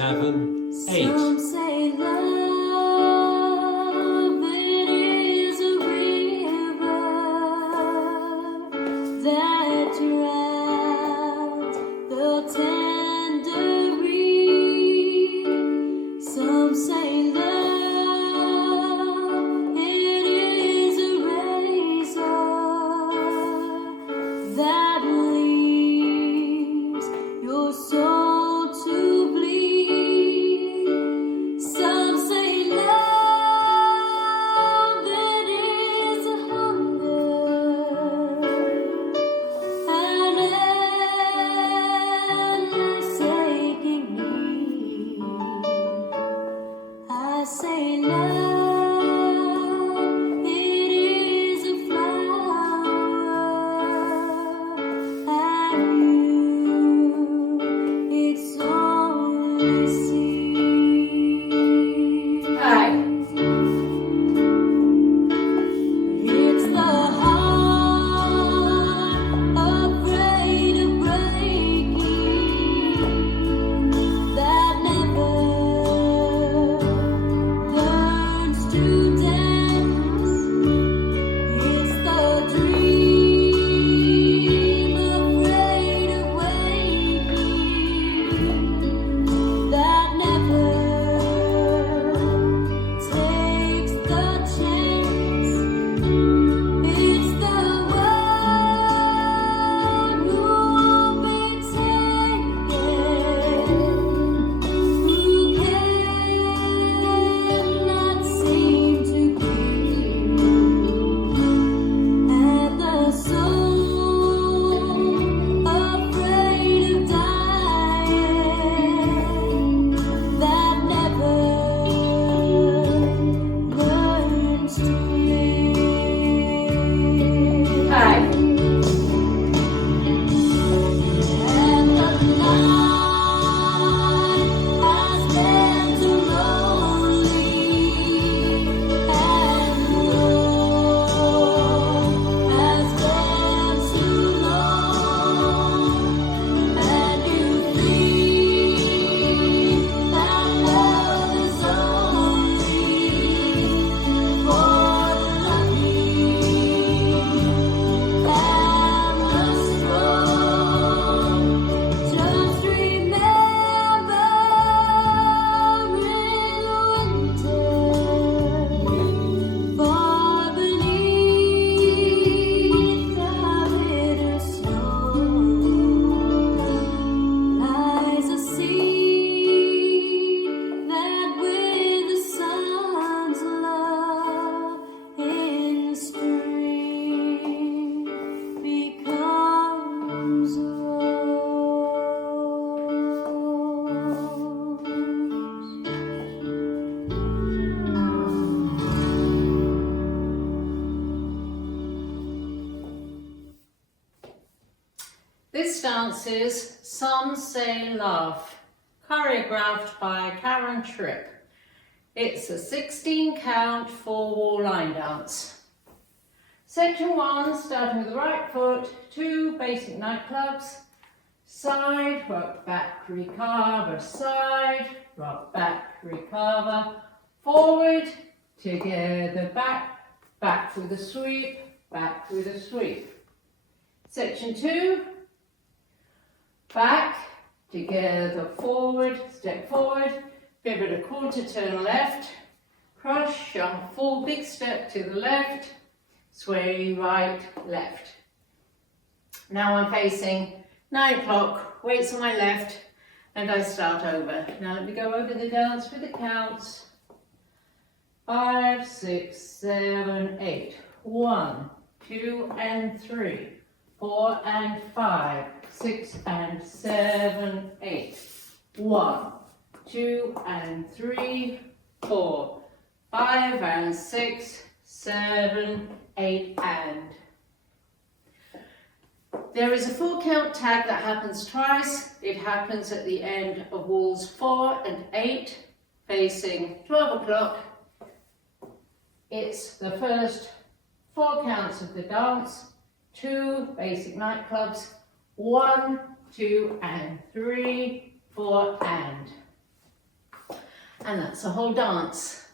7, 8. Some say love, it is a river that drowns the tender reed. Some say love, it is a razor that leaves your soul to bleed. Some say love, it is a hunger, an endless aching need. I say love, it is a flower, and you, it's only seed. Hi. It's the heart afraid of breaking that never learns to dance. It's the dream afraid of waking that never takes the chance. It's the one who will be taken, who cannot seem to keep, and the soul afraid of dying that never learns to live. Hi. And the night has been too lonely, and the road has been too long, and you think that love is only for the lucky and the strong. Just remember in winter, far beneath the bitter snow lies a seed that with the sun's love in spring becomes a This dance is Some Say Love, choreographed by Karen Tripp. It's a 16 count 4-wall line dance. Section 1, starting with the right foot, 2 basic nightclubs, side, rock back, recover, side, rock back, recover, forward, together, back, back with a sweep, back with a sweep. Section 2, back, together, forward, step forward, pivot a quarter, turn left, cross, jump, full big step to the left, sway right, left. Now I'm facing 9 o'clock, weights on my left, and I start over. Now let me go over the dance with the counts. 5, 6, 7, 8. 1, 2 and 3, 4 and 5, 6 and 7, 8. 1, 2 and 3, 4, 5 and 6, 7, 8 and. There is a full count tag that happens twice. It happens at the end of walls 4 and 8, facing 12 o'clock. It's the first 4 counts of the dance, 2 basic nightclubs, 1, 2 and 3, 4 and. And that's the whole dance.